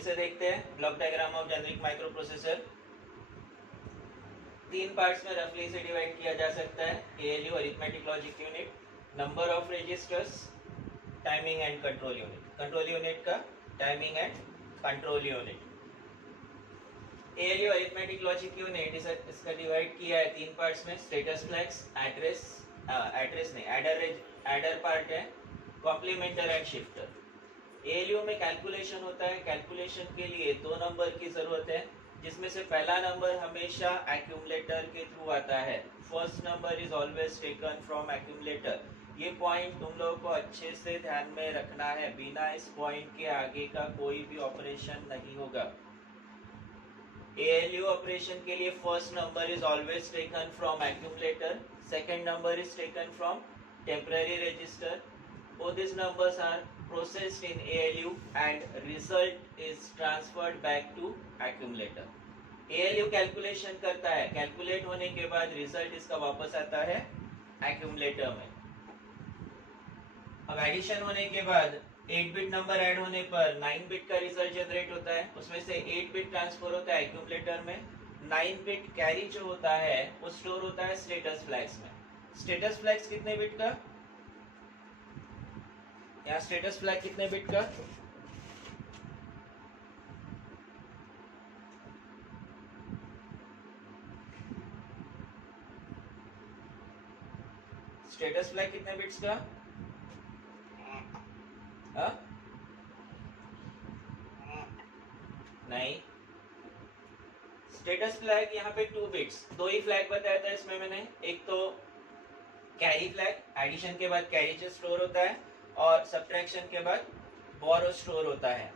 फिर से देखते हैं block diagram of generic microprocessor. 3 parts में रफली से डिवाइड किया जा सकता है। ALU arithmetic logic unit, number of registers, timing and control unit. Control unit का timing and control unit. ALU arithmetic logic unit इसका डिवाइड किया है 3 पार्ट्स में। स्टेटस फ्लैग्स, एड्रेस नहीं, एडर पार्ट है, कॉम्प्लीमेंटर एंड शिफ्टर। ALU में calculation होता है। कैलकुलेशन के लिए 2 नंबर की जरूरत है, जिसमें से पहला नंबर हमेशा एक्यूमुलेटर के थ्रू आता है। First number is always taken from accumulator. ये पॉइंट तुम लोगों को अच्छे से ध्यान में रखना है, बिना इस पॉइंट के आगे का कोई भी ऑपरेशन नहीं होगा। ALU ऑपरेशन के लिए first number is always taken from accumulator, second number is taken from temporary register. Both these numbers are processed in ALU and result is transferred back to accumulator. ALU calculation करता है, calculate होने के बाद result इसका वापस आता है accumulator में। अब एडिशन होने के बाद 8 बिट नंबर ऐड होने पर 9 बिट का रिजल्ट जनरेट होता है। उसमें से 8 बिट ट्रांसफर होता है accumulator में। 9 बिट कैरी जो होता है वो स्टोर होता है स्टेटस फ्लैग्स में। स्टेटस फ्लैग्स कितने बिट का? यहाँ स्टेटस फ्लैग कितने बिट का? स्टेटस फ्लैग कितने बिट्स का? नहीं, स्टेटस फ्लैग यहाँ पे 2 बिट्स, 2 ही फ्लैग बताया था इसमें मैंने। एक तो कैरी फ्लैग, एडिशन के बाद कैरी जो स्टोर होता है, और सब्ट्रैक्शन के बाद बोरो स्टोर होता है।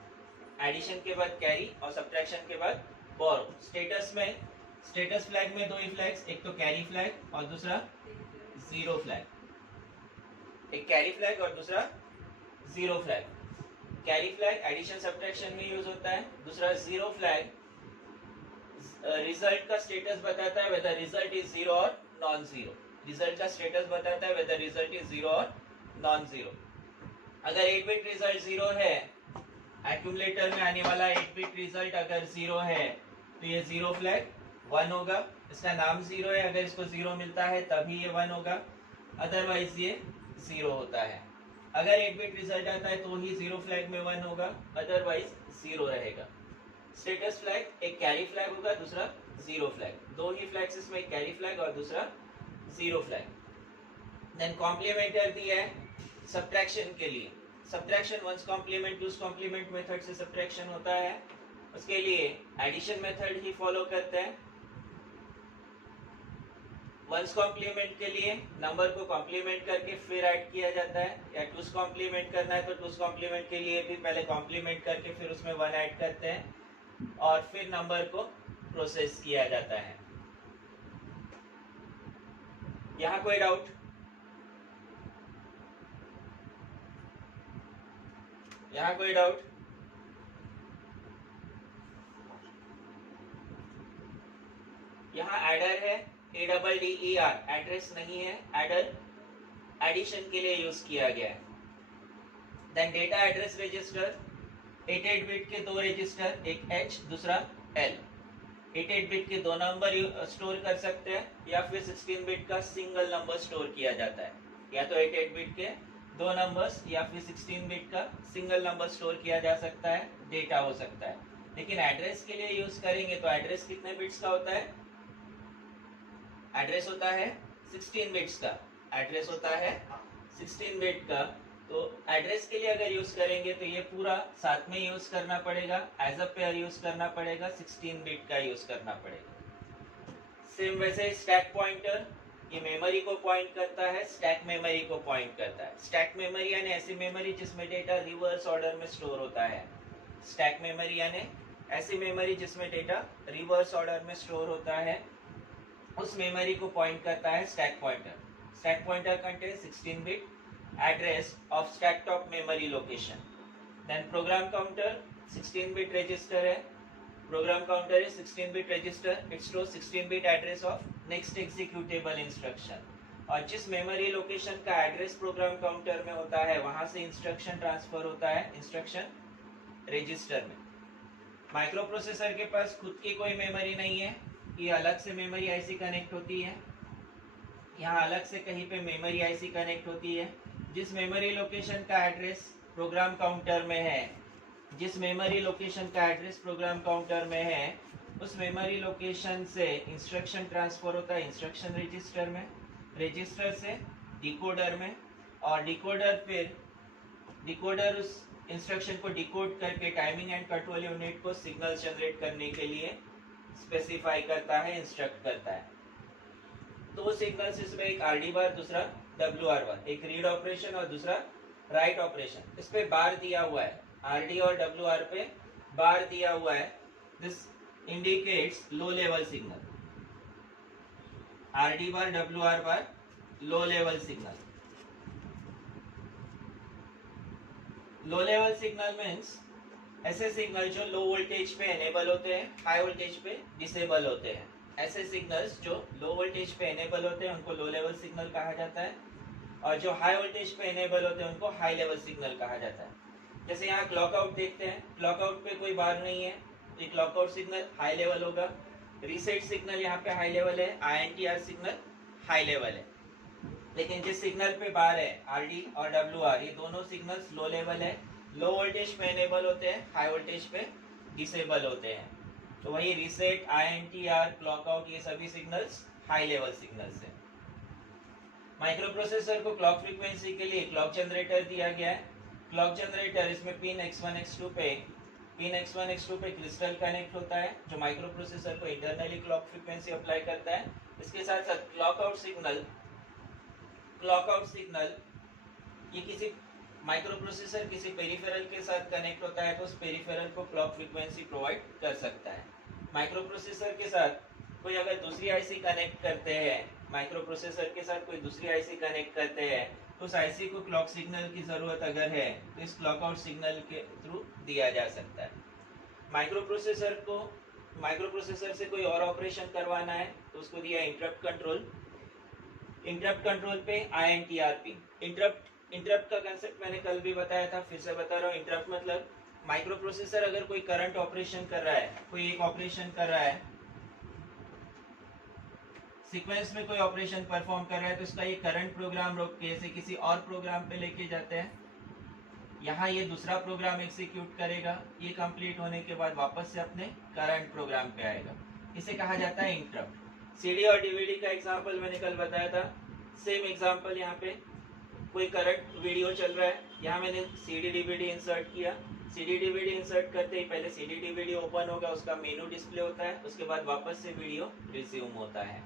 एडिशन के बाद कैरी और सब्ट्रैक्शन के बाद बोरो। स्टेटस फ्लैग में 2 ही फ्लैग्स, एक तो कैरी फ्लैग और दूसरा जीरो फ्लैग। एक कैरी फ्लैग और दूसरा zero flag. Carry flag addition subtraction में यूज होता है। दूसरा जीरो फ्लैग रिजल्ट का स्टेटस बताता है वेदर रिजल्ट इज जीरो और नॉन जीरो। रिजल्ट का स्टेटस बताता है वेदर रिजल्ट इज जीरो और नॉन जीरो। अगर 8 बिट रिजल्ट जीरो है, एक्यूमुलेटर में आने वाला 8 बिट रिजल्ट अगर जीरो है, तो ये जीरो फ्लैग 1 होगा। इसका नाम जीरो है, अगर इसको जीरो मिलता है तभी ये 1 होगा, अदरवाइज ये जीरो होता है। अगर 8 बिट रिजल्ट आता है तो ही जीरो फ्लैग में 1 होगा, अदरवाइज जीरो रहेगा। स्टेटस फ्लैग एक कैरी फ्लैग होगा, दूसरा जीरो फ्लैग। 2 ही फ्लैग्स इसमें, एक कैरी फ्लैग और दूसरा जीरो फ्लैग। देन कॉम्प्लीमेंटर दिया है सब्ट्रैक्शन के लिए। Subtraction ones complement two's complement method से सब्ट्रैक्शन होता है। उसके लिए एडिशन मेथड ही फॉलो करते हैं। वंस कॉम्प्लीमेंट के लिए नंबर को कॉम्प्लीमेंट करके फिर ऐड किया जाता है, या टूस कॉम्प्लीमेंट करना है तो टूस कॉम्प्लीमेंट के लिए भी पहले कॉम्प्लीमेंट करके फिर उसमें 1 ऐड करते हैं और फिर नंबर को प्रोसेस किया जाता है। यहाँ कोई डाउट? यहाँ कोई डाउट? यहाँ एडर है, ADDER, एड्रेस नहीं है, एडर एडिशन के लिए यूज किया गया है। Then data address register, 88 bit के 2 रजिस्टर, एक H दूसरा L। 88 बिट के 2 नंबर स्टोर कर सकते हैं, या फिर 16 बिट का सिंगल नंबर स्टोर किया जाता है। या तो 88 बिट के 2 नंबर्स या फिर 16 बिट का सिंगल नंबर स्टोर किया जा सकता है, डेटा हो सकता है। लेकिन एड्रेस के लिए यूज करेंगे तो एड्रेस कितने बिट्स का होता है? एड्रेस होता है 16 बिट्स का। एड्रेस होता है 16 बिट का। तो एड्रेस के लिए अगर यूज करेंगे तो ये पूरा साथ में यूज करना पड़ेगा, एज अ पेयर यूज करना पड़ेगा, 16 बिट का यूज करना पड़ेगा। सेम वैसे स्टैक पॉइंटर, ये मेमोरी को पॉइंट करता है, स्टैक मेमोरी को पॉइंट करता है। स्टैक मेमोरी यानी ऐसी मेमोरी जिसमें डेटा रिवर्स ऑर्डर में स्टोर होता है। स्टैक मेमोरी यानी ऐसी मेमोरी जिसमें डेटा रिवर्स ऑर्डर में स्टोर होता है, उस मेमोरी को पॉइंट करता है stack pointer. Stack pointer contain 16 bit address of stack top memory location. Then program counter 16 bit register है। program counter is 16 bit register, it stores 16 bit address of next executable instruction। और जिस memory location का address programme counter में होता है, वहां से instruction transfer होता है इंस्ट्रक्शन रजिस्टर में। माइक्रो प्रोसेसर के पास खुद की कोई मेमोरी नहीं है, ये अलग से मेमोरी आईसी कनेक्ट होती है। यहाँ अलग से कहीं पे मेमोरी आईसी कनेक्ट होती है। जिस मेमोरी लोकेशन का एड्रेस प्रोग्राम काउंटर में है, जिस मेमोरी लोकेशन का एड्रेस प्रोग्राम काउंटर में है, उस मेमोरी लोकेशन से इंस्ट्रक्शन ट्रांसफर होता है इंस्ट्रक्शन रजिस्टर में, रजिस्टर से डिकोडर में, और डिकोडर उस इंस्ट्रक्शन को डिकोड करके टाइमिंग एंड कंट्रोल यूनिट को सिग्नल जनरेट करने के लिए स्पेसिफाई करता है, इंस्ट्रक्ट करता है। तो सिग्नल्स इसमें एक आरडी बार, दूसरा डब्ल्यूआर बार, एक रीड ऑपरेशन और दूसरा राइट ऑपरेशन। इस पे बार दिया हुआ है, आरडी और डब्ल्यूआर पे बार दिया हुआ है। This indicates low level signal, RD bar WR bar low level signal. Low level signal means ऐसे सिग्नल जो लो वोल्टेज पे एनेबल होते हैं, हाई वोल्टेज पे डिसेबल होते हैं। ऐसे सिग्नल्स जो लो वोल्टेज पे एनेबल होते हैं उनको लो लेवल सिग्नल कहा जाता है, और जो हाई वोल्टेज पे एनेबल होते हैं उनको हाई लेवल सिग्नल कहा जाता है। जैसे यहाँ क्लॉक आउट देखते हैं, क्लॉक आउट पे कोई बार नहीं है, तो clock out signal high level होगा। रीसेट सिग्नल यहाँ पे हाई लेवल है, INTR सिग्नल हाई लेवल है। लेकिन जिस सिग्नल पे बार है, आरडी और डब्ल्यूआर, ये दोनों सिग्नल्स लो लेवल है, लो वोल्टेज पे एनेबल होते हैं, हाई वोल्टेज पे डिसेबल होते हैं। तो वही रीसेट, INTR, क्लॉक आउट, ये सभी सिग्नल्स हाई लेवल सिग्नल्स हैं। माइक्रो प्रोसेसर को क्लॉक फ्रीक्वेंसी के लिए क्लॉक जनरेटर दिया गया है। क्लॉक जनरेटर, इसमें पिन X1 X2 पे क्रिस्टल कनेक्ट होता है, जो माइक्रो प्रोसेसर को इंटरनली क्लॉक फ्रीक्वेंसी अप्लाई करता है। इसके साथ साथ क्लॉक आउट सिग्नल ये किसी माइक्रो प्रोसेसर किसी पेरिफेरल के साथ कनेक्ट होता है, तो उस पेरिफेरल को क्लॉक फ्रीक्वेंसी प्रोवाइड कर सकता है। माइक्रो प्रोसेसर के साथ कोई अगर दूसरी आईसी कनेक्ट करते हैं, माइक्रो प्रोसेसर के साथ कोई दूसरी आईसी कनेक्ट करते हैं, तो उस आईसी को क्लॉक सिग्नल की जरूरत अगर है तो इस क्लॉक आउट सिग्नल के थ्रू दिया जा सकता है। माइक्रो प्रोसेसर से कोई और ऑपरेशन करवाना है तो उसको दिया इंटरप्ट कंट्रोल। इंटरप्ट कंट्रोल पे INTR पिन। इंटरप्ट का कंसेप्ट मैंने कल भी बताया था, फिर से बता रहा हूँ। इंटरप्ट मतलब माइक्रो प्रोसेसर अगर कोई करंट ऑपरेशन कर रहा है, कोई एक ऑपरेशन कर रहा है, सीक्वेंस में कोई ऑपरेशन परफॉर्म कर रहा है, तो इसका ये करंट प्रोग्राम रोक के इसे किसी और प्रोग्राम पे लेके जाते हैं। यहाँ ये दूसरा प्रोग्राम एग्जीक्यूट करेगा, ये कंप्लीट होने के बाद वापस से अपने करंट प्रोग्राम पे आएगा। इसे कहा जाता है इंटरप्ट। सीडी और डीवीडी का एग्जांपल मैंने कल बताया था, सेम एग्जांपल यहाँ पे कोई करंट वीडियो चल रहा है, यहाँ मैंने सीडी डीवीडी इंसर्ट किया। सीडी डीवीडी इंसर्ट करते ही पहले सीडी डीवीडी ओपन होगा, उसका मेनू डिस्प्ले होता है, उसके बाद वापस से वीडियो रिज्यूम होता है।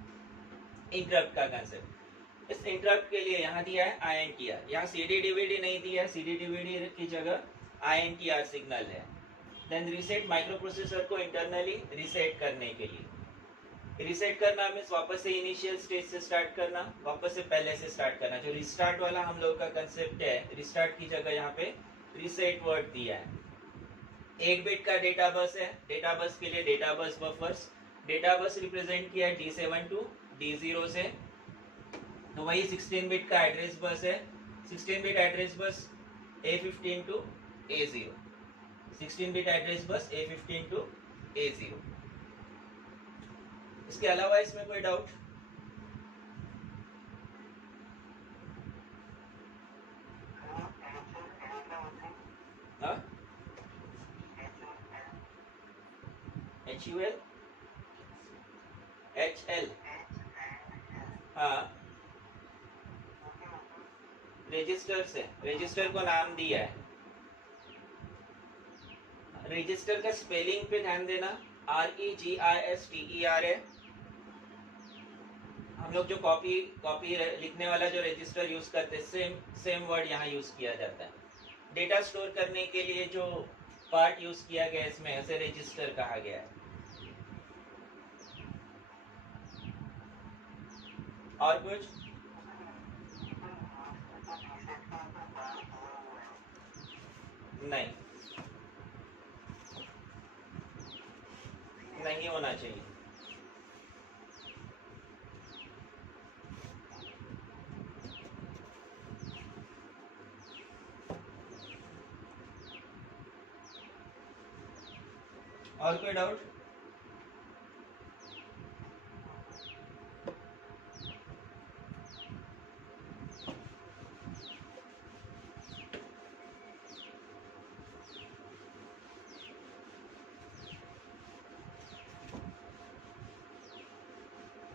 इंटरप्ट का कंसेप्ट। इस इंटरप्ट के लिए यहाँ दिया है INTR, यहाँ सीडी डीवीडी नहीं दिया है, सीडी डीवीडी की जगह INTR सिग्नल है। देन रीसेट, माइक्रो प्रोसेसर को इंटरनली रीसेट करने के लिए। रीसेट करना मीन्स वापस से इनिशियल स्टेज से स्टार्ट करना, वापस से पहले से स्टार्ट करना। जो रिस्टार्ट वाला हम लोग का कंसेप्ट है, रिस्टार्ट की जगह यहाँ पे रीसेट वर्ड दिया है। 1 बिट का डेटा बस है, डेटा बस के लिए data bus buffers, data bus represent किया है D7 टू D0 से, तो वही 16 बिट का एड्रेस बस है। 16 bit address bus A15 to A0, 16 bit address bus A15 to A0। इसके अलावा इसमें कोई डाउट? हाँ, HUL HL, हाँ, रजिस्टर से, रजिस्टर को नाम दिया है। रजिस्टर का स्पेलिंग पे ध्यान देना, REGISTER है। हम लोग जो कॉपी लिखने वाला जो रजिस्टर यूज करते हैं, सेम वर्ड यहाँ यूज किया जाता है। डेटा स्टोर करने के लिए जो पार्ट यूज किया गया इसमें, ऐसे रजिस्टर कहा गया है। और कुछ? नहीं, नहीं होना चाहिए। और कोई doubt?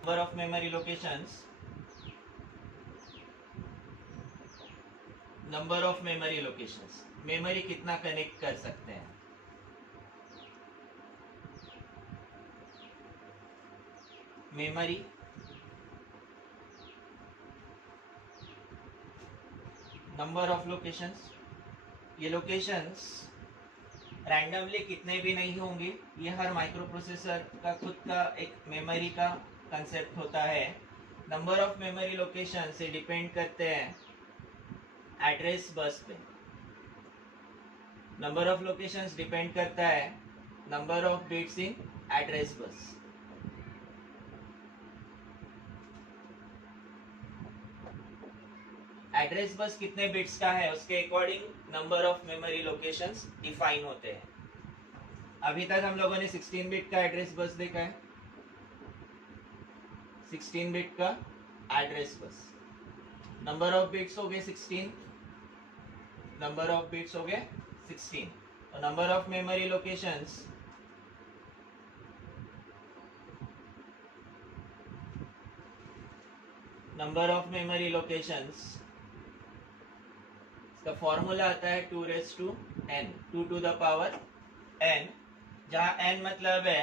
Number of memory locations, number of memory locations, memory कितना कनेक्ट कर सकते हैं। मेमोरी नंबर ऑफ लोकेशंस, ये लोकेशंस रैंडमली कितने भी नहीं होंगे, ये हर माइक्रो प्रोसेसर का खुद का एक मेमोरी का कंसेप्ट होता है। नंबर ऑफ मेमोरी लोकेशन से डिपेंड करते हैं एड्रेस बस पे। नंबर ऑफ लोकेशंस डिपेंड करता है number of bits in address bus. Address bus कितने बिट्स का है उसके according number of memory locations define होते हैं। अभी तक हम लोगों ने 16 बिट का एड्रेस बस देखा है, 16 बिट का एड्रेस बस। नंबर ऑफ बिट्स हो गए 16, नंबर ऑफ बिट्स हो गए 16। तो number of memory locations number of memory locations का फॉर्मूला आता है 2 raised to n, 2 to the power n, जहाँ n मतलब है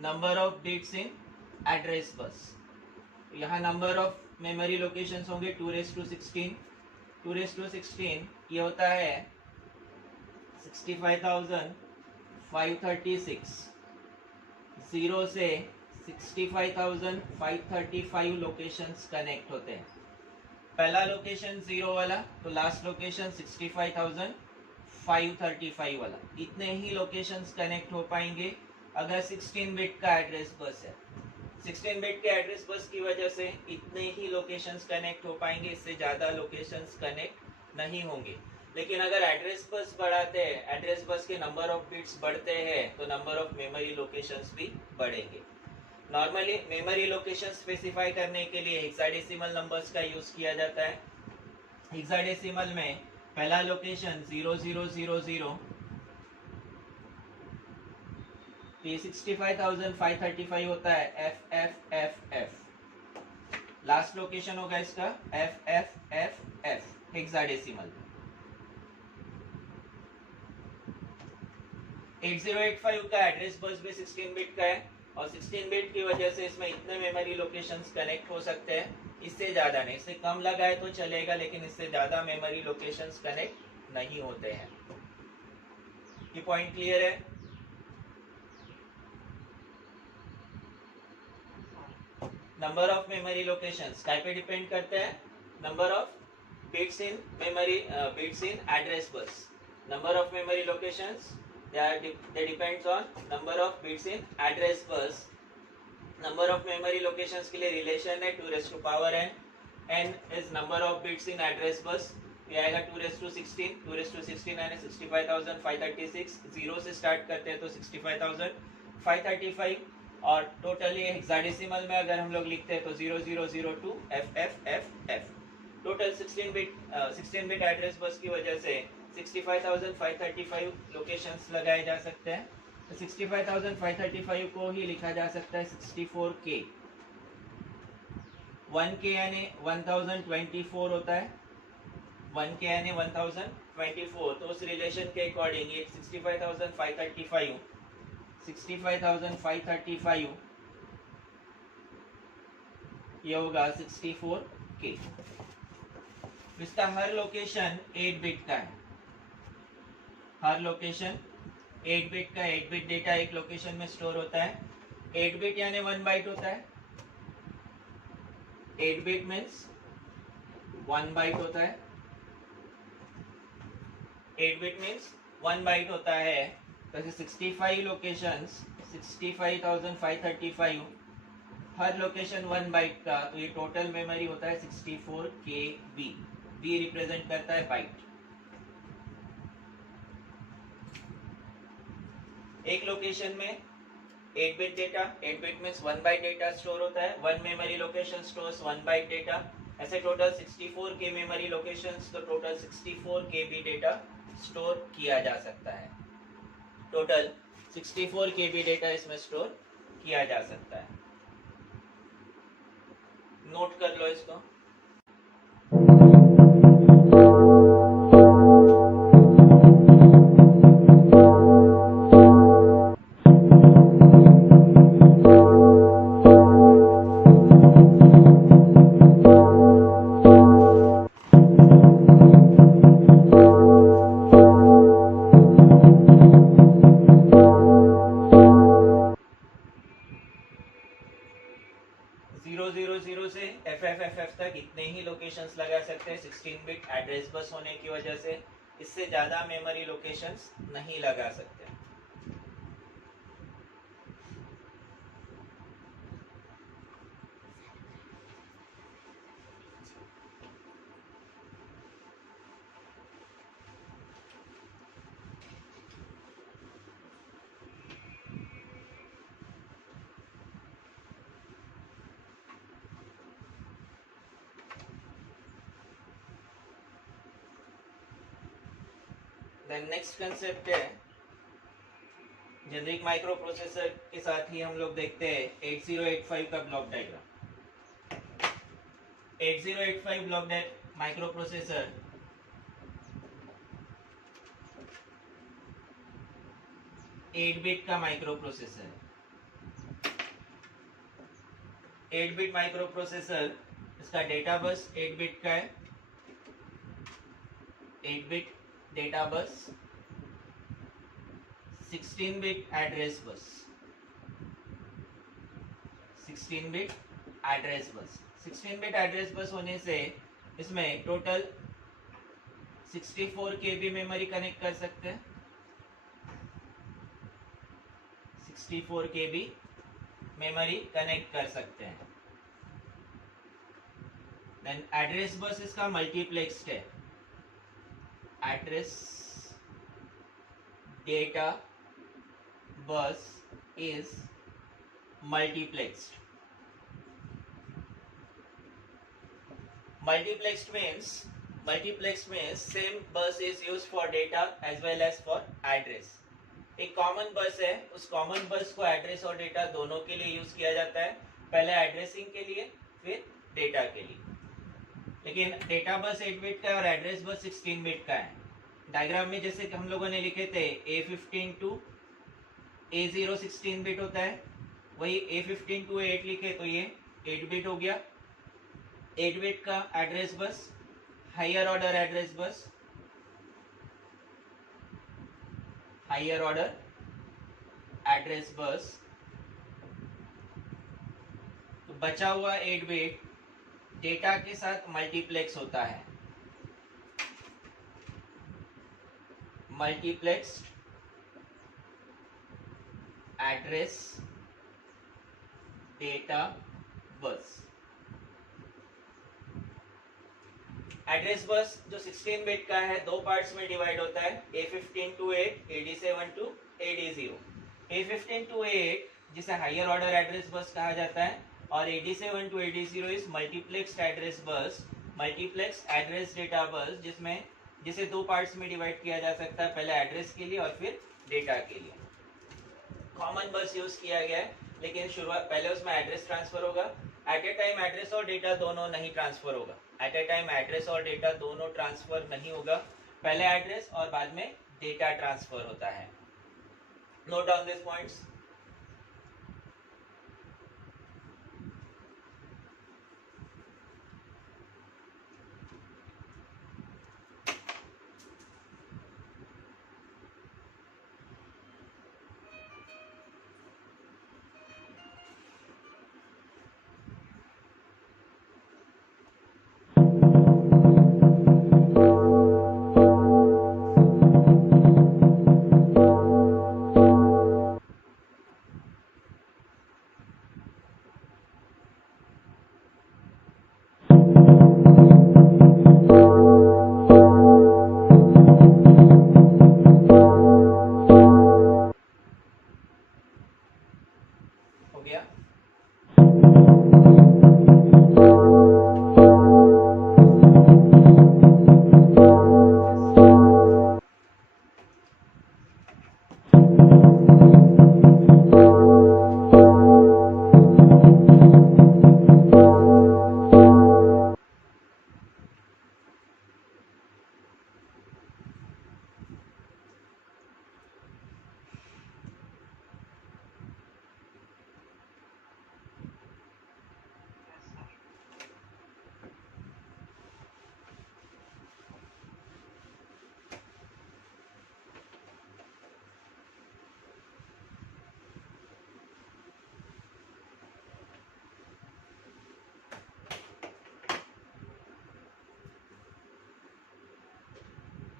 number of bits in address bus. यहाँ नंबर ऑफ मेमोरी लोकेशंस होंगे 2 raised to 16, 2 raised to 16 ये होता है 65,536, 0 से 65,535 लोकेशंस कनेक्ट होते हैं। पहला लोकेशन 0 वाला तो लास्ट लोकेशन 65,535 वाला, इतने ही लोकेशंस कनेक्ट हो पाएंगे अगर 16 बिट का एड्रेस बस है। 16 बिट के एड्रेस बस की वजह से इतने ही लोकेशंस कनेक्ट हो पाएंगे, इससे ज़्यादा लोकेशंस कनेक्ट नहीं होंगे। लेकिन अगर एड्रेस बस बढ़ाते हैं, एड्रेस बस के नंबर ऑफ बिट्स बढ़ते हैं तो नंबर ऑफ मेमोरी लोकेशंस भी बढ़ेंगे। नॉर्मली मेमोरी लोकेशन स्पेसिफाई करने के लिए हेक्साडेसिमल नंबर्स का यूज किया जाता है। हेक्साडेसिमल में पहला लोकेशन 0000, ये 65,535 होता है FFFF। लास्ट लोकेशन होगा इसका FFFF हेक्साडेसिमल। 8085 का एड्रेस बस भी 16 बिट का है और 16 बिट की वजह से इसमें इतने मेमोरी लोकेशंस कनेक्ट हो सकते हैं, इससे ज़्यादा नहीं। इससे कम लगाए तो चलेगा लेकिन इससे ज़्यादा मेमोरी लोकेशंस कनेक्ट नहीं होते हैं। ये पॉइंट क्लियर है? नंबर ऑफ मेमोरी लोकेशंस काय पे डिपेंड करते हैं? Number of bits in memory, bits in address bus. Number of memory locations they depends on number of bits in address bus। number of memory locations के लिए relation है 2 raised to power n, n is number of bits in address bus। ये आएगा 2 raised to 16, 2 raised to 16 यानी 65,536, 0 से start करते हैं तो 65,535 और टोटली हेक्साडेसिमल में अगर हम लोग लिखते हैं तो 0002 FFFF। Total 16 bit address bus की वजह से 65,535 लोकेशंस लगाए जा सकते हैं। तो 65,535 को ही लिखा जा सकता है 64K। 1K यानी 1024 होता है, 1K यानी 1024। तो उस रिलेशन के अकॉर्डिंग ये 65,535 ये होगा 64K। इसका हर लोकेशन 8 बिट का है, हर लोकेशन 8 बिट का। 8 बिट डेटा एक लोकेशन में स्टोर होता है। 8 बिट यानी 1 बाइट होता है, 8 बिट मीन्स 1 बाइट होता है, 8 बिट मीन्स 1 बाइट होता है। तो 65 लोकेशंस 65,535 हर लोकेशन 1 बाइट का, तो ये टोटल मेमोरी होता है 64KB। बी रिप्रेजेंट करता है बाइट। एक लोकेशन में 8 bit data, 8 bit means 1 byte data store होता है, 1 memory location stores 1 byte data, ऐसे टोटल 64 के मेमोरी लोकेशंस, तो टोटल 64 केबी डेटा स्टोर किया जा सकता है। टोटल 64 केबी डेटा इसमें स्टोर किया जा सकता है। नोट कर लो इसको। से FFFF तक इतने ही लोकेशंस लगा सकते हैं 16 बिट एड्रेस बस होने की वजह से। इससे ज़्यादा मेमोरी लोकेशंस नहीं लगा सकते। देन नेक्स्ट कंसेप्ट है जेनरिक माइक्रो प्रोसेसर के साथ ही हम लोग देखते हैं 8085 का block diagram. 8085 block microprocessor eight bit का माइक्रो प्रोसेसर है। 8 बिट माइक्रो प्रोसेसर, इसका डेटा बस 8 बिट का है। 8 bit data bus, 16 bit address bus, 16 bit address bus. 16 bit address bus होने से इसमें टोटल 64 केबी मेमोरी कनेक्ट कर सकते हैं। 64 केबी मेमोरी कनेक्ट कर सकते हैं। देन एड्रेस बस इसका मल्टीप्लेक्स्ड है। Address data bus is multiplexed. Multiplexed means same bus is used for data as well as for address. एक कॉमन बस है, उस कॉमन बस को एड्रेस और डेटा दोनों के लिए यूज किया जाता है। पहले एड्रेसिंग के लिए, फिर डेटा के लिए। लेकिन डेटा बस 8 बिट का है और एड्रेस बस 16 बिट का है। डायग्राम में जैसे हम लोगों ने लिखे थे A15 to A0 16 बिट होता है, वही A15 to A8 लिखे तो ये 8 बिट हो गया। 8 बिट का address bus, higher order address bus, higher order address bus. तो बचा हुआ 8 बिट डेटा के साथ मल्टीप्लेक्स होता है। मल्टीप्लेक्स्ड एड्रेस डेटा बस। एड्रेस बस जो 16 बिट का है दो पार्ट्स में डिवाइड होता है, A15 to A8, AD7 to AD0। A15 to A8 जिसे हायर ऑर्डर एड्रेस बस कहा जाता है और AD7 to AD0 is multiplexed address bus, multiplexed address data बस, जिसमें जिसे दो पार्ट्स में डिवाइड किया जा सकता है, पहले एड्रेस के लिए और फिर डेटा के लिए। कॉमन बस यूज किया गया है, लेकिन शुरुआत पहले उसमें एड्रेस ट्रांसफर होगा। एट ए टाइम एड्रेस और डेटा दोनों नहीं ट्रांसफर होगा। एट ए टाइम एड्रेस और डेटा दोनों ट्रांसफर नहीं होगा, पहले एड्रेस और बाद में डेटा ट्रांसफर होता है। Note down this points. गया।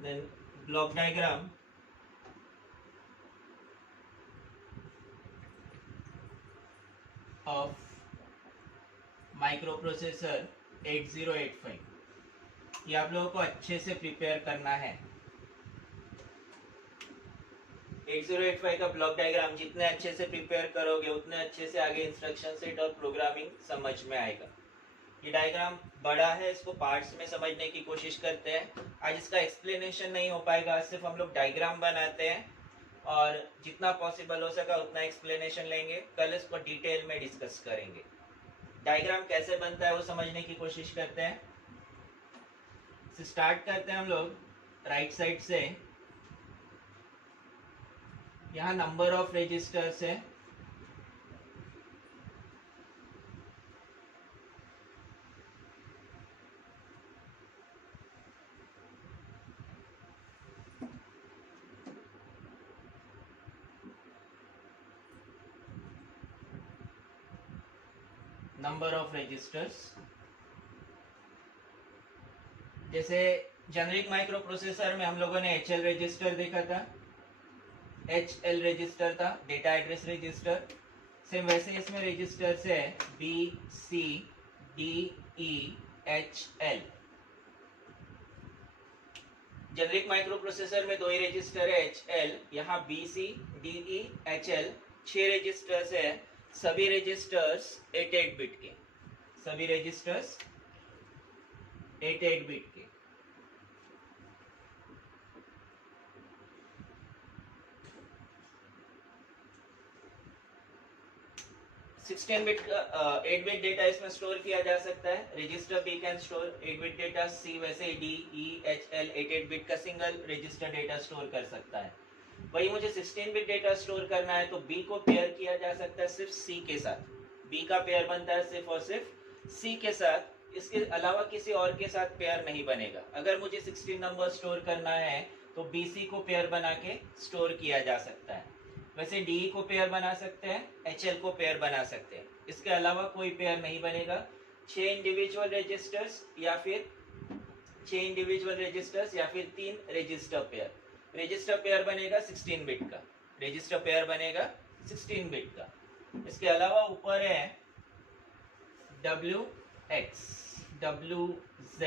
Then block diagram of microprocessor 8085, ये आप लोगों को अच्छे से प्रिपेयर करना है। 8085 का ब्लॉक डायग्राम जितने अच्छे से प्रिपेयर करोगे उतने अच्छे से आगे इंस्ट्रक्शन सेट और प्रोग्रामिंग समझ में आएगा। ये डायग्राम बड़ा है, इसको पार्ट्स में समझने की कोशिश करते हैं। आज इसका एक्सप्लेनेशन नहीं हो पाएगा, आज सिर्फ हम लोग डायग्राम बनाते हैं और जितना पॉसिबल हो सका उतना एक्सप्लेनेशन लेंगे। कल इसको डिटेल में डिस्कस करेंगे। डायग्राम कैसे बनता है वो समझने की कोशिश करते हैं। स्टार्ट करते हैं हम लोग राइट साइड से। यहाँ नंबर ऑफ रजिस्टर्स है, नंबर ऑफ रजिस्टर्स। जैसे जेनरिक माइक्रो प्रोसेसर में हम लोगों ने HL रजिस्टर देखा था, HL रजिस्टर था, डेटा एड्रेस रजिस्टर। सेम वैसे इसमें रजिस्टर्स है B, C, D, E, H, L। Generic micro processor में दो ही रजिस्टर है HL, यहाँ B, C, D, E, H, L 6 registers है। सभी रजिस्टर्स 8 बिट के, सभी रजिस्टर्स 8 बिट के। सिक्सटीन बिट का 8 बिट डेटा इसमें स्टोर किया जा सकता है। Register B can store 8 bit data, C वैसे D E H L 8 bit का सिंगल रजिस्टर डेटा स्टोर कर सकता है। वही मुझे 16 बिट डेटा स्टोर करना है तो बी को पेयर किया जा सकता है सिर्फ सी के साथ। बी का पेयर बनता है सिर्फ और सिर्फ सी के साथ, इसके अलावा किसी और के साथ पेयर नहीं बनेगा। अगर मुझे 16 नंबर स्टोर करना है तो BC को पेयर बना के स्टोर किया जा सकता है। वैसे DE को पेयर बना सकते हैं, HL को पेयर बना सकते हैं, इसके अलावा कोई पेयर नहीं बनेगा। 6 इंडिविजुअल रजिस्टर्स या फिर 3 रजिस्टर पेयर। रजिस्टर पेयर बनेगा 16 बिट का, रजिस्टर पेयर बनेगा 16 बिट का। इसके अलावा ऊपर है WX, WZ,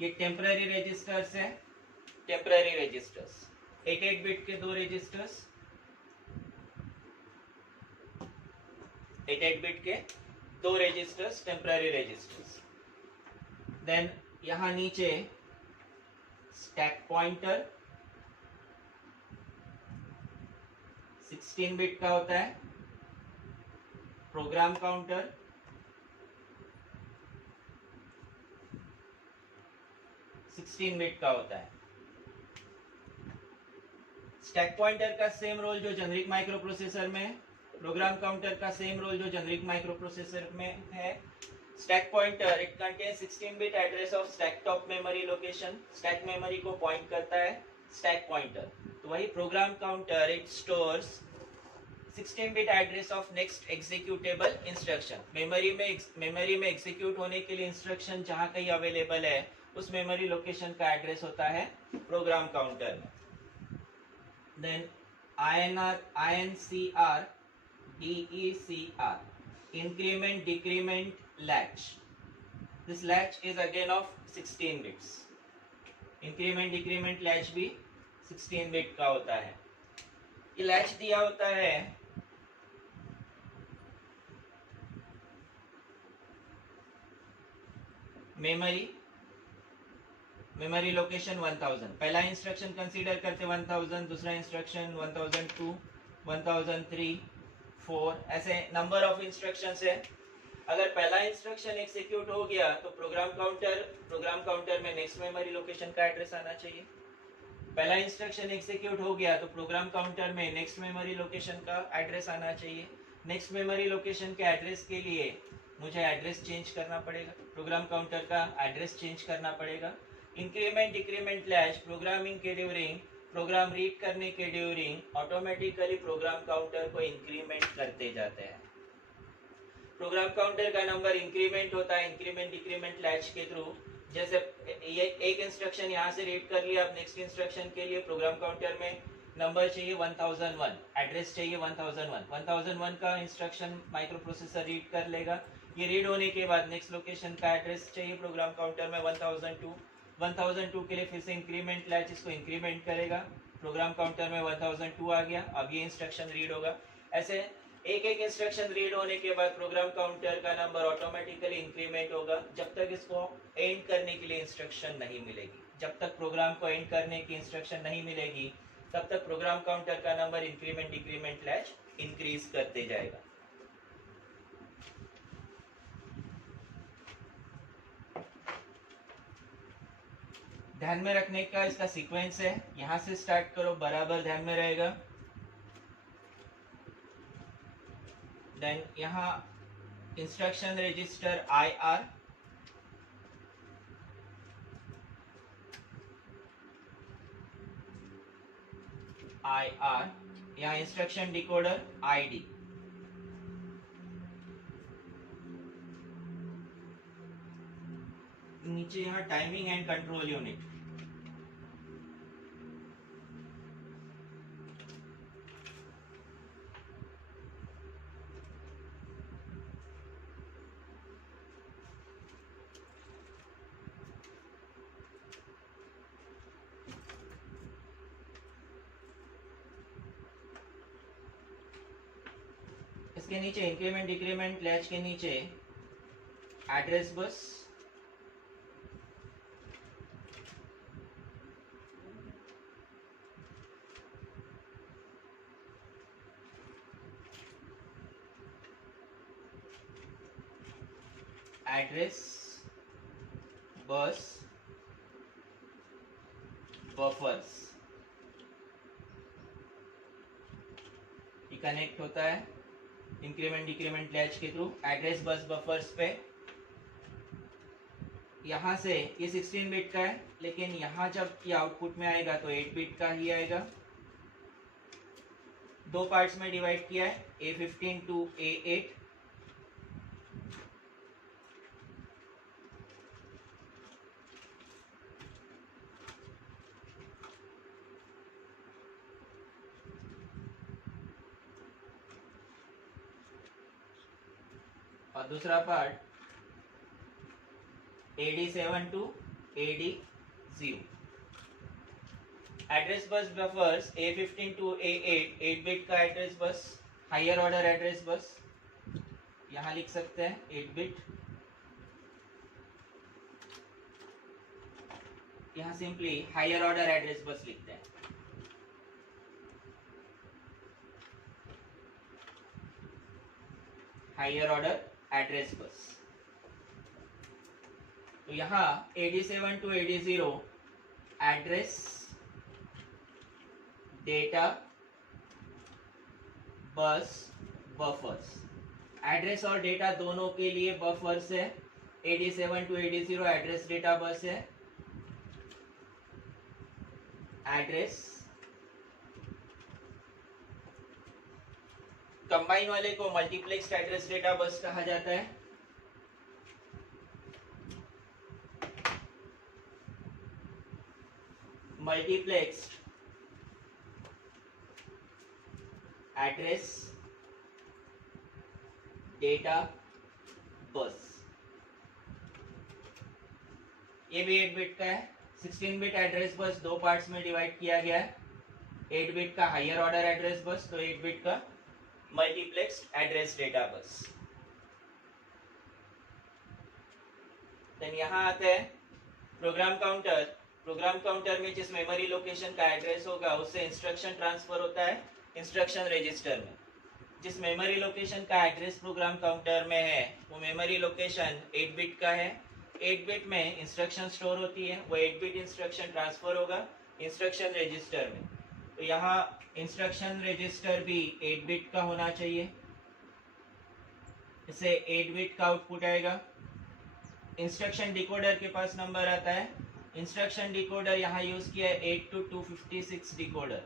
ये टेम्पररी रजिस्टर्स है। टेम्पररी रजिस्टर्स 8 बिट के दो रजिस्टर्स, 8 बिट के दो रजिस्टर्स, टेम्पररी रजिस्टर्स। देन यहाँ नीचे स्टैक पॉइंटर 16 बिट का होता है। प्रोग्राम काउंटर 16 बिट का होता है। स्टैक पॉइंटर का सेम रोल जो जेनरिक माइक्रो प्रोसेसर में है, प्रोग्राम काउंटर का सेम रोल जो जेनरिक माइक्रो प्रोसेसर में है। Stack pointer it contain 16 bit address of stack top memory location, stack memory को पॉइंट करता है स्टैक पॉइंटर। तो वही program counter it stores 16 bit address of next executable instruction. Memory में execute होने के लिए इंस्ट्रक्शन जहां कहीं अवेलेबल है उस मेमोरी लोकेशन का एड्रेस होता है प्रोग्राम काउंटर में। Then INCR, DECR, increment decrement latch. This latch is again of 16 bits. Increment decrement latch भी 16 बिट का होता है। ये लैच दिया होता है मेमोरी लोकेशन 1000। पहला इंस्ट्रक्शन कंसीडर करते 1000, दूसरा इंस्ट्रक्शन 1002, 1003, 4, ऐसे नंबर ऑफ इंस्ट्रक्शंस है। अगर पहला इंस्ट्रक्शन एग्जीक्यूट हो गया तो प्रोग्राम काउंटर में नेक्स्ट मेमोरी लोकेशन का एड्रेस आना चाहिए। पहला इंस्ट्रक्शन एग्जीक्यूट हो गया तो प्रोग्राम काउंटर में नेक्स्ट मेमोरी लोकेशन का एड्रेस आना चाहिए। नेक्स्ट मेमोरी लोकेशन के एड्रेस के लिए मुझे एड्रेस चेंज करना पड़ेगा, प्रोग्राम काउंटर का एड्रेस चेंज करना पड़ेगा। इंक्रीमेंट डिक्रीमेंट लैच प्रोग्रामिंग के ड्यूरिंग, प्रोग्राम रीड करने के ड्यूरिंग ऑटोमेटिकली प्रोग्राम काउंटर को इंक्रीमेंट करते जाते हैं। प्रोग्राम काउंटर का नंबर इंक्रीमेंट होता है इंक्रीमेंट डिक्रीमेंट लैच के थ्रू। जैसे ये एक इंस्ट्रक्शन यहाँ से रीड कर लिया, अब नेक्स्ट इंस्ट्रक्शन के लिए प्रोग्राम काउंटर में नंबर चाहिए 1001, एड्रेस चाहिए 1001। 1001 का इंस्ट्रक्शन माइक्रो प्रोसेसर रीड कर लेगा। ये रीड होने के बाद नेक्स्ट लोकेशन का एड्रेस चाहिए प्रोग्राम काउंटर में 1002। 1002 के लिए फिर से इंक्रीमेंट लैच इसको इंक्रीमेंट करेगा, प्रोग्राम काउंटर में 1002 आ गया, अब ये इंस्ट्रक्शन रीड होगा। ऐसे एक एक इंस्ट्रक्शन रीड होने के बाद प्रोग्राम काउंटर का नंबर ऑटोमेटिकली इंक्रीमेंट होगा जब तक इसको एंड करने के लिए इंस्ट्रक्शन नहीं मिलेगी। जब तक प्रोग्राम को एंड करने की इंस्ट्रक्शन नहीं मिलेगी तब तक प्रोग्राम काउंटर का number increment decrement latch increase करते जाएगा। ध्यान में रखने का इसका सीक्वेंस है, यहां से स्टार्ट करो, बराबर ध्यान में रहेगा। देन यहाँ इंस्ट्रक्शन रजिस्टर IR, यहाँ इंस्ट्रक्शन डिकोडर ID, नीचे यहाँ टाइमिंग एंड कंट्रोल यूनिट। इसके नीचे इंक्रीमेंट डिक्रीमेंट लैच के नीचे एड्रेस बस, बस बफर्स, ये कनेक्ट होता है इंक्रीमेंट डिक्रीमेंट लैच के थ्रू एड्रेस बस बफर्स पे। यहाँ से ये 16 बिट का है, लेकिन यहाँ जब ये आउटपुट में आएगा तो 8 बिट का ही आएगा। दो पार्ट्स में डिवाइड किया है, A15 टू A8। और दूसरा part AD7 to AD0। Address bus buffers A15 to A8, 8 bit का address bus, higher order address bus, यहाँ लिख सकते हैं 8 बिट। यहाँ सिंपली हायर ऑर्डर एड्रेस बस लिखते हैं। Higher order address bus. तो यहाँ AD7 to AD0 address data bus buffers, address और डेटा दोनों के लिए बफर्स है। AD7 to AD0 address data बस है, एड्रेस कंबाइन वाले को मल्टीप्लेक्स एड्रेस डेटा बस कहा जाता है। मल्टीप्लेक्स एड्रेस डेटा बस, ये भी 8 बिट का है। 16 बिट एड्रेस बस दो पार्ट्स में डिवाइड किया गया है, 8 बिट का हायर ऑर्डर एड्रेस बस, तो 8 बिट का multiplex address data bus. Then यहाँ आता है प्रोग्राम काउंटर। प्रोग्राम काउंटर में जिस मेमोरी लोकेशन का एड्रेस होगा उससे इंस्ट्रक्शन ट्रांसफर होता है इंस्ट्रक्शन रजिस्टर में। जिस मेमोरी लोकेशन का एड्रेस प्रोग्राम काउंटर में है वो मेमोरी लोकेशन 8 बिट का है। 8 बिट में इंस्ट्रक्शन स्टोर होती है, वो 8 बिट इंस्ट्रक्शन ट्रांसफर होगा इंस्ट्रक्शन रजिस्टर में। तो यहाँ इंस्ट्रक्शन रजिस्टर भी 8 बिट का होना चाहिए, इससे 8 बिट का आउटपुट आएगा। इंस्ट्रक्शन डिकोडर के पास नंबर आता है। इंस्ट्रक्शन डिकोडर यहाँ यूज किया है 8 to 256 decoder.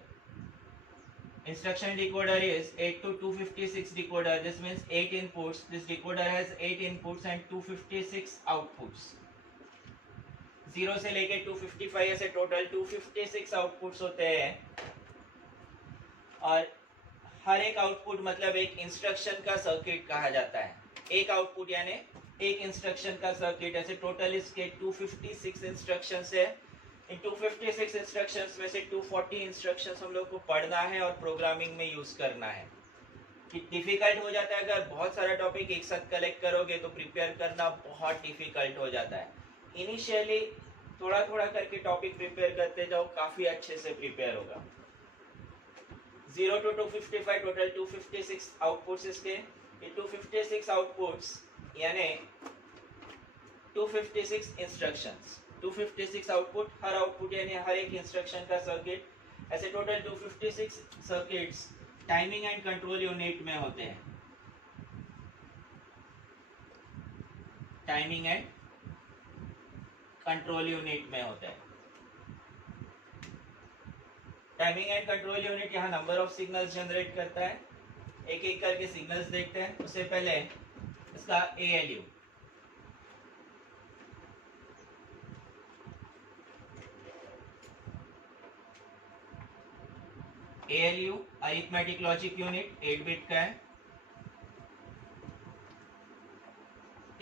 Instruction decoder is 8 to 256 decoder. This means 8 inputs. This decoder has 8 inputs and 256 outputs. 0 से लेके 255 ऐसे टोटल 256 आउटपुट्स होते हैं और हर एक आउटपुट मतलब एक इंस्ट्रक्शन का सर्किट कहा जाता है। एक आउटपुट यानी एक इंस्ट्रक्शन का सर्किट। ऐसे टोटल इसके 256 इंस्ट्रक्शंस है। इन 256 इंस्ट्रक्शंस में से 240 इंस्ट्रक्शंस हम लोग को पढ़ना है और प्रोग्रामिंग में यूज करना है। कि डिफिकल्ट हो जाता है, अगर बहुत सारा टॉपिक एक साथ कलेक्ट करोगे तो प्रिपेयर करना बहुत डिफिकल्ट हो जाता है। इनिशियली थोड़ा थोड़ा करके टॉपिक प्रिपेयर करते जाओ, काफी अच्छे से प्रिपेयर होगा। 0 to 255 टोटल 256 आउटपुट्स इसके। ये 256 आउटपुट्स यानी 256 इंस्ट्रक्शंस, 256 आउटपुट, हर आउटपुट यानी हर एक इंस्ट्रक्शन का सर्किट। ऐसे total 256 circuits timing and control unit में होते हैं। टाइमिंग एंड कंट्रोल यूनिट में होता है। टाइमिंग एंड कंट्रोल यूनिट यहाँ नंबर ऑफ सिग्नल्स जनरेट करता है। एक एक करके सिग्नल्स देखते हैं। उससे पहले इसका ALU, ALU arithmetic logic unit 8 bit का है।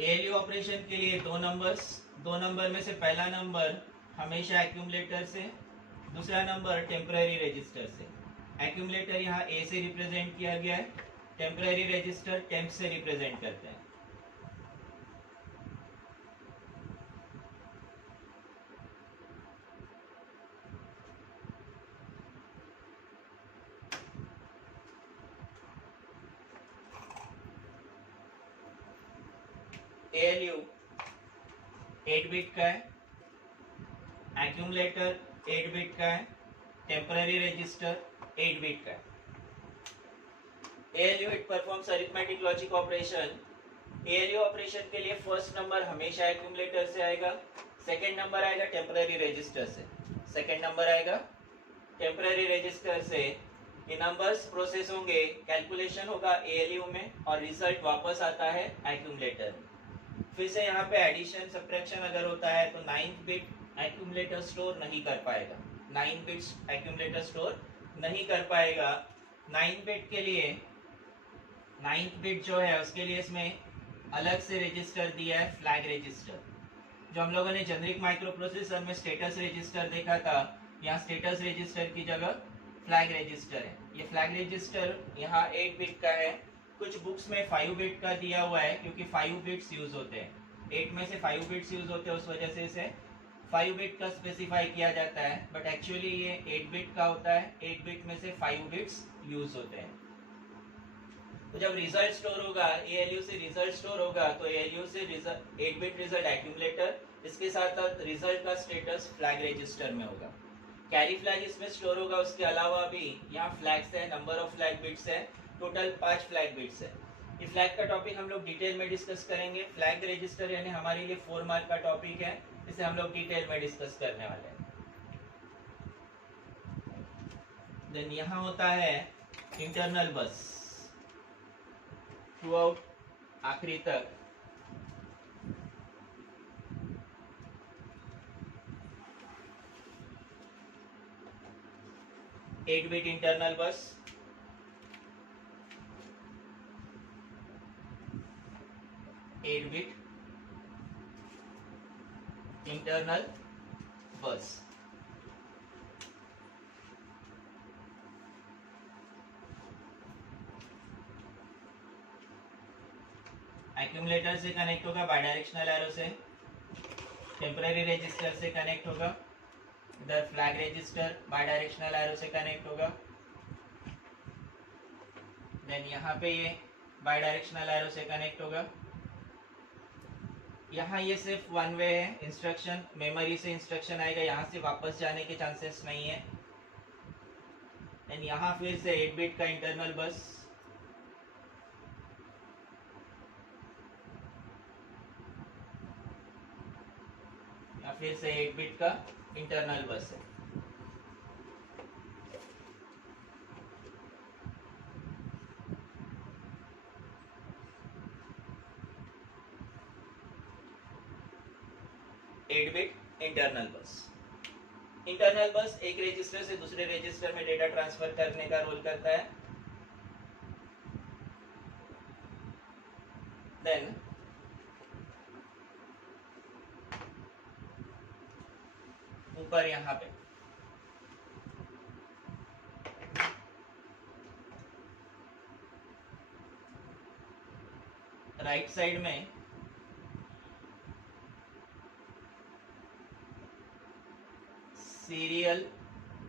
ALU ऑपरेशन के लिए दो नंबर में से पहला नंबर हमेशा एक्यूमुलेटर से, दूसरा नंबर टेम्पररी रजिस्टर से। एक्यूमुलेटर यहाँ A से रिप्रेजेंट किया गया है, टेम्पररी रजिस्टर टेम्प से रिप्रेजेंट करते हैं। ALU 8 बिट का है, एक्यूमुलेटर 8 बिट का है, टेम्पररी रजिस्टर 8 बिट का है। ALU it performs arithmetic logic operation. ALU operation के लिए फर्स्ट नंबर हमेशा एक्यूमुलेटर से आएगा, सेकंड नंबर आएगा टेम्पररी रजिस्टर से। सेकंड नंबर आएगा टेम्पररी रजिस्टर से। ये नंबर्स प्रोसेस होंगे, कैलकुलेशन होगा ALU में और रिजल्ट वापस आता है एक्यूमुलेटर में। फिर से यहाँ पे एडिशन सब्ट्रैक्शन अगर होता है तो 9th बिट एक्यूमुलेटर स्टोर नहीं कर पाएगा। 9 बिट्स एक्यूमुलेटर स्टोर नहीं कर पाएगा। 9 बिट के लिए 9th बिट जो है उसके लिए इसमें अलग से रजिस्टर दिया है, फ्लैग रजिस्टर। जो हम लोगों ने जेनरिक माइक्रो प्रोसेसर में स्टेटस रजिस्टर देखा था, यहाँ स्टेटस रजिस्टर की जगह फ्लैग रजिस्टर है। ये फ्लैग रजिस्टर यहाँ 8 बिट का है। कुछ बुक्स में 5 बिट का दिया हुआ है क्योंकि 5 बिट्स यूज होते हैं। 8 में से 5 बिट्स यूज होते हैं, उस वजह से इसे 5 बिट का स्पेसिफाई किया जाता है। बट एक्चुअली ये 8 बिट का होता है। 8 बिट में से 5 बिट्स यूज होते हैं। तो जब रिजल्ट स्टोर होगा, ALU से रिजल्ट स्टोर होगा तो ALU से 8 बिट रिजल्ट एक्यूमुलेटर, इसके साथ साथ रिजल्ट का स्टेटस फ्लैग रजिस्टर में होगा। कैरी फ्लैग इसमें स्टोर होगा। उसके अलावा भी यहाँ फ्लैग्स है, नंबर ऑफ फ्लैग बिट्स है, टोटल 5 फ्लैग बिट्स है। ये फ्लैग का टॉपिक हम लोग डिटेल में डिस्कस करेंगे। फ्लैग रजिस्टर यानी हमारे लिए 4 मार्क का टॉपिक है, इसे हम लोग डिटेल में डिस्कस करने वाले हैं। देन यहाँ होता है इंटरनल बस थ्रू आउट आखिरी तक। एट बिट इंटरनल बस, एट बिट इंटरनल बस। एक्यूमुलेटर से कनेक्ट होगा बायडायरेक्शनल एरो से। टेम्पररी रजिस्टर से कनेक्ट होगा, इधर flag register by directional arrow से कनेक्ट होगा, देन यहाँ पे ये बाई डायरेक्शनल एरो से कनेक्ट होगा। यहाँ ये सिर्फ वन वे है, इंस्ट्रक्शन मेमोरी से इंस्ट्रक्शन आएगा, यहाँ से वापस जाने के चांसेस नहीं है। एंड यहाँ फिर से 8 बिट का इंटरनल बस, यहाँ फिर से 8 बिट का इंटरनल बस है। इंटरनल बस, इंटरनल बस एक रजिस्टर से दूसरे रजिस्टर में डेटा ट्रांसफर करने का रोल करता है। देन ऊपर यहाँ पे राइट साइड में सीरियल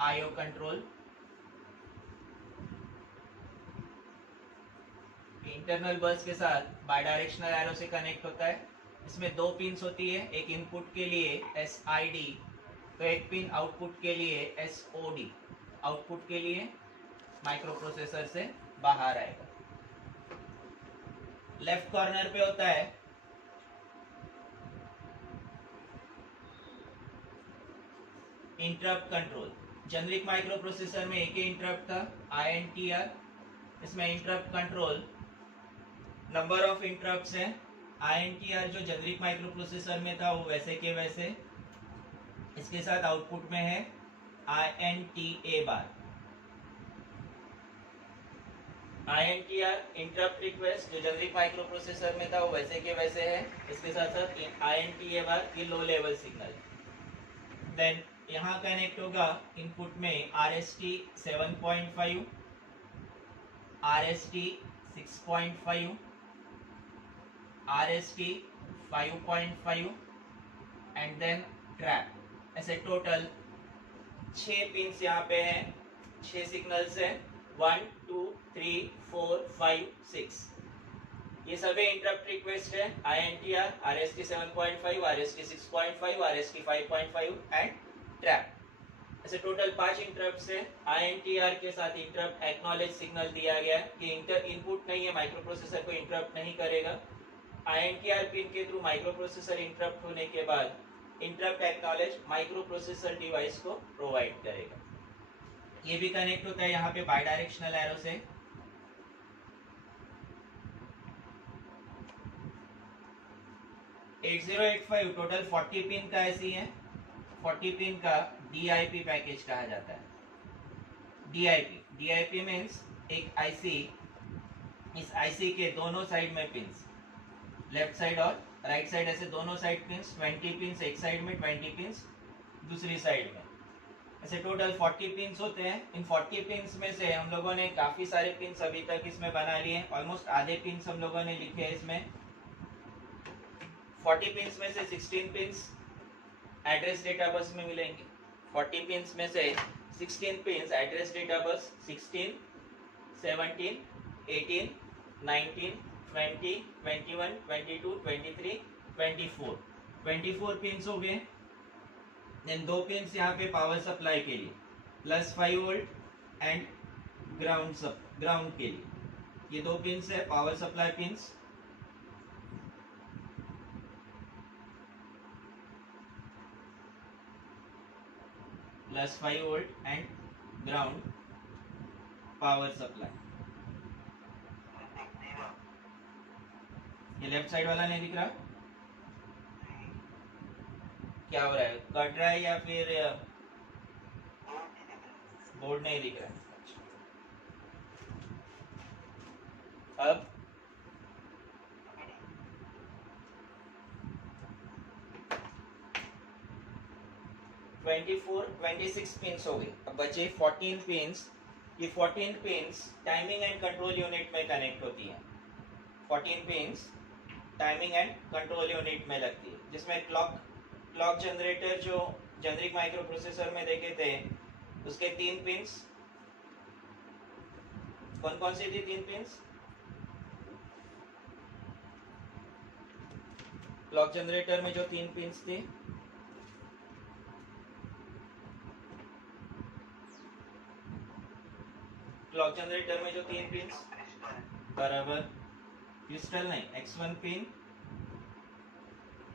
आईओ कंट्रोल, इंटरनल बस के साथ बाई डायरेक्शनल एरो से कनेक्ट होता है। इसमें 2 पिन्स होती है, एक इनपुट के लिए SID, तो एक पिन आउटपुट के लिए SOD, आउटपुट के लिए माइक्रो प्रोसेसर से बाहर आएगा। लेफ्ट कॉर्नर पे होता है interrupt control. Generic micro processor में एक ही इंटरप्ट था, INTR। इसमें interrupt control number of interrupts है। INTR जो जेनरिक माइक्रो प्रोसेसर में था वो वैसे के वैसे, इसके साथ आउटपुट में है INTA बार। INTR इंटरप्ट रिक्वेस्ट जो जेनरिक माइक्रो प्रोसेसर में था वो वैसे के वैसे है, इसके साथ साथ INTA बार, ये लो लेवल सिग्नल। देन यहाँ कनेक्ट होगा इनपुट में RST 7.5, RST 6.5, RST 5.5 and then trap. ऐसे टोटल 6 पिन्स यहाँ पे हैं, 6 सिग्नल्स हैं, 1 2 3 4 5 6। ये सभी इंटरप्ट रिक्वेस्ट है, INTR, RST 7.5, RST 6.5, RST 5.5 and trap. ऐसे टोटल 5 इंटरप्ट से INTR के साथ इंटरप्ट एक्नॉलेज सिग्नल दिया गया कि इनपुट नहीं है, माइक्रो प्रोसेसर को इंटरप्ट नहीं करेगा। INTR पिन के थ्रू माइक्रो प्रोसेसर इंटरप्ट होने के बाद interrupt acknowledge micro processor device को प्रोवाइड करेगा। ये भी कनेक्ट होता है यहाँ पे बाई डायरेक्शनल एरो से। टोटल 40 पिन का ऐसी है, 40 पिन का DIP पैकेज कहा जाता है। DIP मीन्स एक IC, इस IC के दोनों साइड में पिन्स, लेफ्ट साइड और राइट साइड, ऐसे दोनों साइड पिन्स, 20 पिन्स एक साइड में, 20 पिन्स दूसरी साइड में। ऐसे टोटल 40 पिन्स होते हैं। इन 40 पिन्स में से हम लोगों ने काफी सारे पिन्स अभी तक इसमें बना लिए हैं, ऑलमोस्ट आधे पिन्स हम लोगों ने लिखे हैं इसमें। 40 पिन्स में से 16 पिन्स एड्रेस डेटा बस में मिलेंगे। 40 पिन्स में से 16 पिन्स एड्रेस डेटा बस 16, 17, 18, 19, 20, 21, 22, 23, 24 पिन्स हो गए। देन 2 पिन्स यहाँ पे पावर सप्लाई के लिए, +5 वोल्ट एंड ग्राउंड के लिए, ये 2 पिन्स है power supply pins. +5 volt and ground power supply. ये लेफ्ट साइड वाला नहीं दिख रहा, क्या हो रहा है, कट रहा है या फिर बोर्ड नहीं दिख रहा है? अब 26 पिन्स हो गए। अब बचे 14 पिन्स। ये 14 pins timing and control unit में कनेक्ट होती हैं। 14 pins timing and control unit में लगती है, जिसमें क्लॉक क्लॉक जनरेटर जो जेनरिक माइक्रो प्रोसेसर में देखे थे उसके 3 पिंस कौन कौन सी थी? 3 पिंस क्लॉक जनरेटर में जो 3 पिंस थी, क्लॉक जनरेटर में जो 3 पिंस बराबर, क्रिस्टल नहीं, X1 पिन,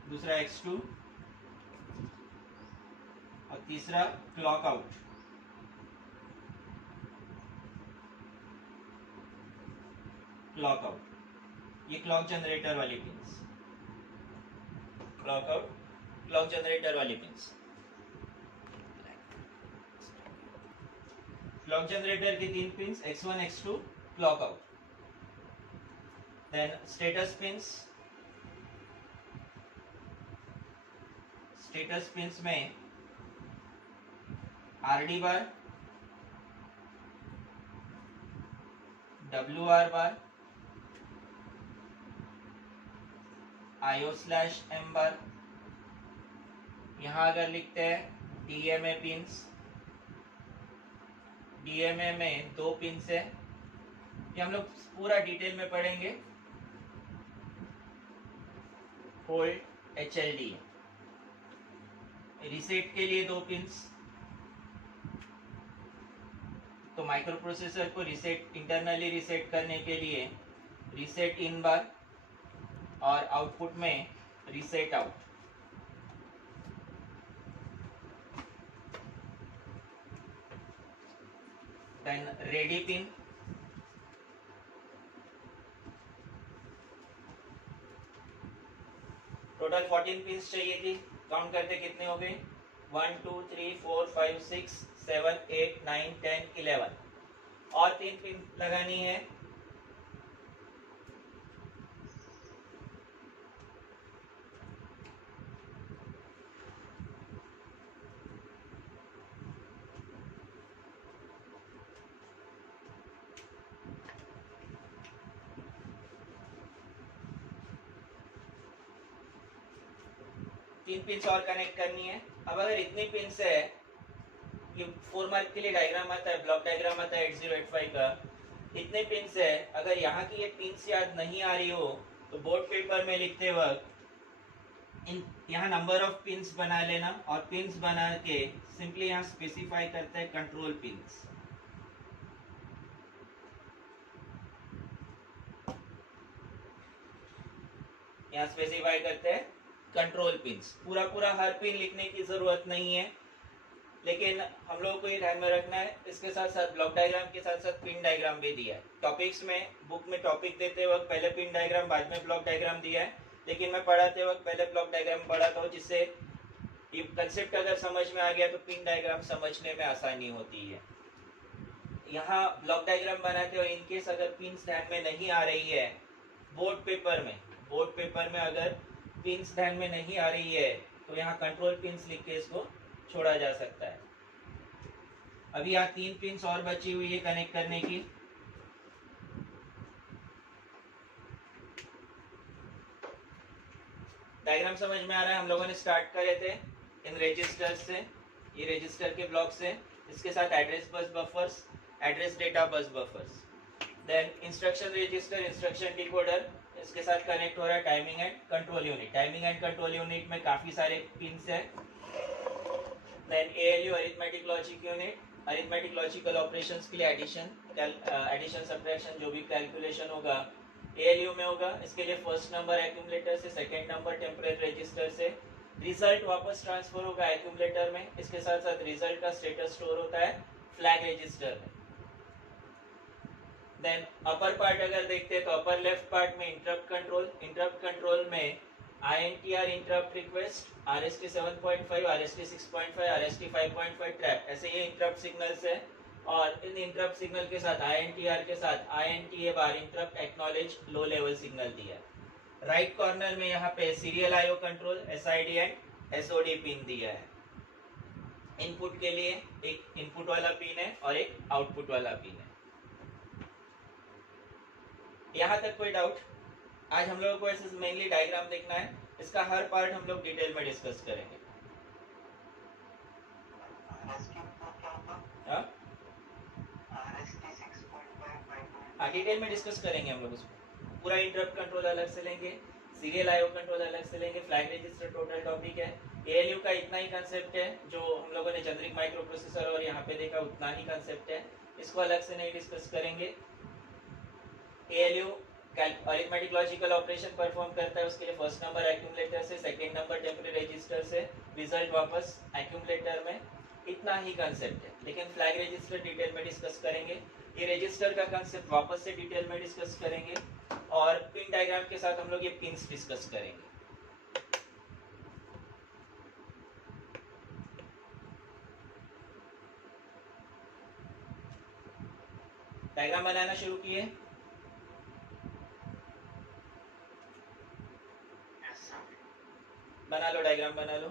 दूसरा X2 और तीसरा क्लॉक आउट। क्लॉक आउट ये क्लॉक जनरेटर वाली pins, clock out clock generator वाली पिंस। क्लॉक जनरेटर की 3 pins X1 X2 clock out. Then status pins, status pins में RD bar, WR bar, IO/M bar. यहां अगर लिखते हैं DMA पिंस, DMA में 2 पिंस है, ये हम लोग पूरा डिटेल में पढ़ेंगे। होल्ड HLD, रीसेट के लिए 2 पिंस, तो माइक्रो प्रोसेसर को रीसेट, इंटरनली रीसेट करने के लिए रीसेट इन बार और आउटपुट में reset out. Then ready pin, total 14 pins चाहिए थी। काउंट करते कितने हो गए? 1 2 3 4 5 6 7 8 9 10 11 और 3 पिन लगानी है। तीन पिंस और कनेक्ट करनी है। अब अगर इतनी पिंस है, ये 4 मार्क के लिए डायग्राम आता है, ब्लॉक डायग्राम आता है 8085 का, इतने पिंस है, अगर यहाँ की ये पिंस याद नहीं आ रही हो तो बोर्ड पेपर में लिखते वक्त यहाँ नंबर ऑफ पिंस बना लेना और पिंस बना के सिंपली यहाँ स्पेसिफाई करते हैं कंट्रोल पिंस। यहाँ स्पेसिफाई करते हैं कंट्रोल पिंस। पूरा पूरा हर पिन लिखने की जरूरत नहीं है, लेकिन हम लोगों को ये ध्यान में रखना है। इसके साथ साथ ब्लॉक डायग्राम के साथ साथ पिन डायग्राम भी दिया है। टॉपिक्स में, बुक में टॉपिक देते वक्त पहले पिन डायग्राम बाद में ब्लॉक डायग्राम दिया है, लेकिन मैं पढ़ाते वक्त पहले ब्लॉक डायग्राम पढ़ाता हूँ, जिससे ये कंसेप्ट अगर समझ में आ गया तो पिन डायग्राम समझने में आसानी होती है। यहाँ ब्लॉक डायग्राम बनाते हो, इनकेस अगर पिन्स ध्यान में नहीं आ रही है, बोर्ड पेपर में अगर पिंस ध्यान में नहीं आ रही है तो यहाँ कंट्रोल पिंस लिख के इसको छोड़ा जा सकता है। अभी यहाँ 3 पिंस और बची हुई है कनेक्ट करने की। डायग्राम समझ में आ रहा है? हम लोगों ने स्टार्ट करे थे इन रजिस्टर से, ये रजिस्टर के ब्लॉक से, इसके साथ address bus buffers, address data bus buffers, then instruction register, instruction decoder, इसके साथ कनेक्ट हो रहा है timing and control unit. Timing and control unit में काफी सारे पिंस है। Then ALU, arithmetic logic unit, arithmetic logical operations के लिए एडिशन सब्ट्रैक्शन जो भी कैलकुलेशन होगा ALU में होगा। इसके लिए फर्स्ट नंबर एक्यूमुलेटर से, सेकंड नंबर टेम्परेरी रजिस्टर से, रिजल्ट वापस ट्रांसफर होगा एक्यूमुलेटर में। इसके साथ साथ रिजल्ट का स्टेटस स्टोर होता है फ्लैग रजिस्टर में। देन अपर पार्ट अगर देखते हैं तो अपर लेफ्ट पार्ट में इंटरप्ट कंट्रोल में INTR interrupt request, RST 7.5, RST 6.5, RST 5.5 trap, ऐसे ये इंटरप्ट सिग्नल्स है। और इन इंटरप्ट सिग्नल के साथ INTR के साथ INTA bar interrupt acknowledge low level signal दिया है। राइट कॉर्नर में यहाँ पे serial IO control, SID and SOD pin दिया है। इनपुट के लिए एक इनपुट वाला पिन है और एक आउटपुट वाला पिन है। यहाँ तक कोई डाउट? आज हम लोगों को ऐसे मेनली डायग्राम देखना है, इसका हर पार्ट हम लोग डिटेल में डिस्कस करेंगे। हाँ डिटेल में डिस्कस करेंगे हम लोग उसको। पूरा इंटरप्ट कंट्रोल अलग से लेंगे, सीरियल आईओ कंट्रोल अलग से लेंगे, फ्लैग रजिस्टर टोटल टॉपिक है। एएलयू का इतना ही कंसेप्ट है जो हम लोगों ने जेनरिक माइक्रो प्रोसेसर और यहाँ पे देखा उतना ही कंसेप्ट है, इसको अलग से नहीं डिस्कस करेंगे। ALU arithmetic logical operation perform करता है, उसके लिए फर्स्ट नंबर एक्यूमुलेटर से, सेकंड नंबर टेम्पररी रजिस्टर से, रिजल्ट वापस एक्यूमुलेटर में, इतना ही कंसेप्ट है। लेकिन फ्लैग रजिस्टर डिटेल में डिस्कस करेंगे, ये रजिस्टर का कंसेप्ट वापस से डिटेल में डिस्कस करेंगे, और पिन डायग्राम के साथ हम लोग ये पिन्स डिस्कस करेंगे। डायग्राम बनाना शुरू किए? बना लो, डायग्राम बना लो।